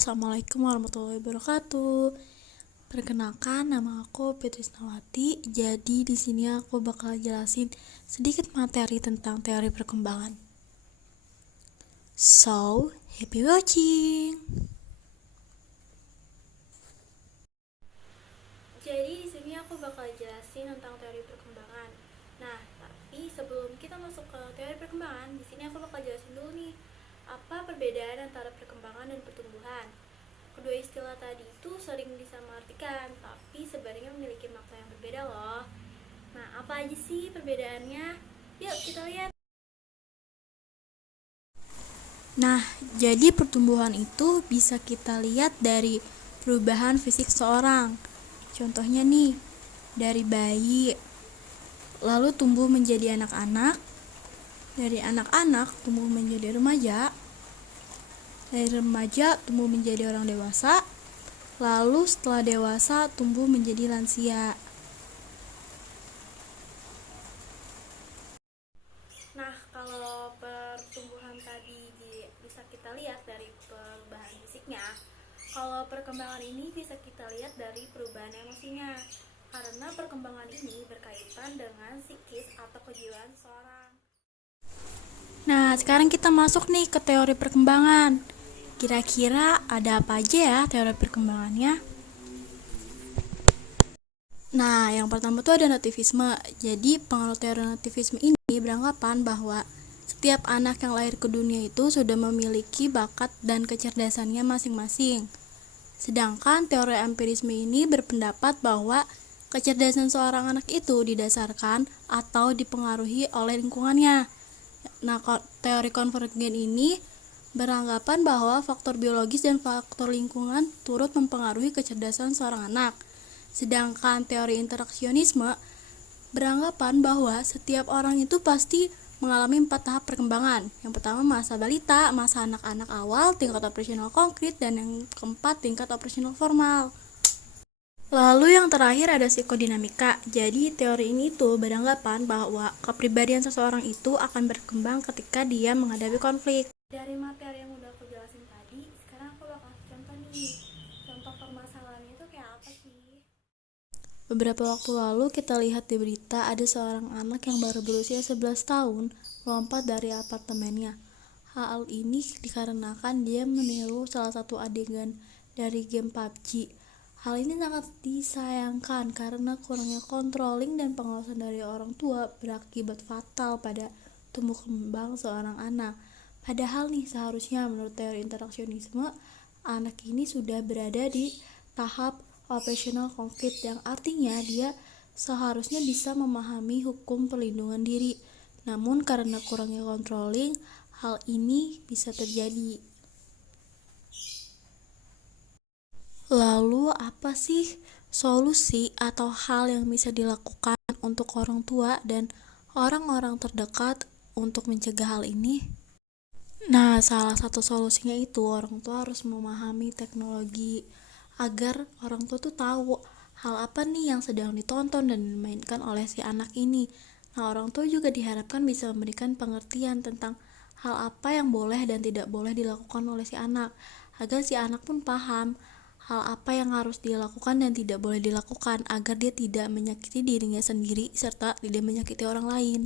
Assalamualaikum warahmatullahi wabarakatuh. Perkenalkan, nama aku Fitrisnawati. Jadi di sini aku bakal jelasin sedikit materi tentang teori perkembangan. So, happy watching. Jadi di sini aku bakal jelasin tentang teori perkembangan. Nah, tapi sebelum kita masuk ke teori perkembangan, di sini aku bakal jelasin dulu nih apa perbedaan antara perkembangan dan pertumbuhan. Kedua istilah tadi itu sering disamaartikan, tapi sebenarnya memiliki makna yang berbeda loh. Nah, apa aja sih perbedaannya? Yuk kita lihat. Nah, jadi pertumbuhan itu bisa kita lihat dari perubahan fisik seorang. Contohnya nih, dari bayi, lalu tumbuh menjadi anak-anak, dari anak-anak tumbuh menjadi remaja, dari remaja tumbuh menjadi orang dewasa, lalu setelah dewasa tumbuh menjadi lansia. Nah, kalau pertumbuhan tadi bisa kita lihat dari perubahan fisiknya, kalau perkembangan ini bisa kita lihat dari perubahan emosinya. Karena perkembangan ini berkaitan dengan psikis atau kejiwaan seseorang. Nah, sekarang kita masuk nih ke teori perkembangan. Kira-kira ada apa aja ya teori perkembangannya? Nah, yang pertama tuh ada nativisme. Jadi, pengaruh teori nativisme ini beranggapan bahwa setiap anak yang lahir ke dunia itu sudah memiliki bakat dan kecerdasannya masing-masing. Sedangkan teori empirisme ini berpendapat bahwa kecerdasan seorang anak itu didasarkan atau dipengaruhi oleh lingkungannya. Nah, teori konvergen ini beranggapan bahwa faktor biologis dan faktor lingkungan turut mempengaruhi kecerdasan seorang anak. Sedangkan teori interaksionisme beranggapan bahwa setiap orang itu pasti mengalami 4 tahap perkembangan. Yang pertama masa balita, masa anak-anak awal, tingkat operasional konkret, dan yang keempat tingkat operasional formal. Lalu yang terakhir ada psikodinamika. Jadi teori ini tuh beranggapan bahwa kepribadian seseorang itu akan berkembang ketika dia menghadapi konflik. Dari materi yang udah aku jelasin tadi, sekarang aku bakal contoh nih. Contoh permasalahannya itu kayak apa sih? Beberapa waktu lalu kita lihat di berita ada seorang anak yang baru berusia 11 tahun melompat dari apartemennya. Hal ini dikarenakan dia meniru salah satu adegan dari game PUBG. Hal ini sangat disayangkan karena kurangnya controlling dan pengawasan dari orang tua berakibat fatal pada tumbuh kembang seorang anak. Padahal nih seharusnya menurut teori interaksionisme, anak ini sudah berada di tahap operasional konkret yang artinya dia seharusnya bisa memahami hukum perlindungan diri. Namun karena kurangnya controlling, hal ini bisa terjadi. Lalu apa sih solusi atau hal yang bisa dilakukan untuk orang tua dan orang-orang terdekat untuk mencegah hal ini? Nah, salah satu solusinya itu orang tua harus memahami teknologi agar orang tua tuh tahu hal apa nih yang sedang ditonton dan dimainkan oleh si anak ini. Nah, orang tua juga diharapkan bisa memberikan pengertian tentang hal apa yang boleh dan tidak boleh dilakukan oleh si anak, agar si anak pun paham hal apa yang harus dilakukan dan tidak boleh dilakukan agar dia tidak menyakiti dirinya sendiri serta tidak menyakiti orang lain.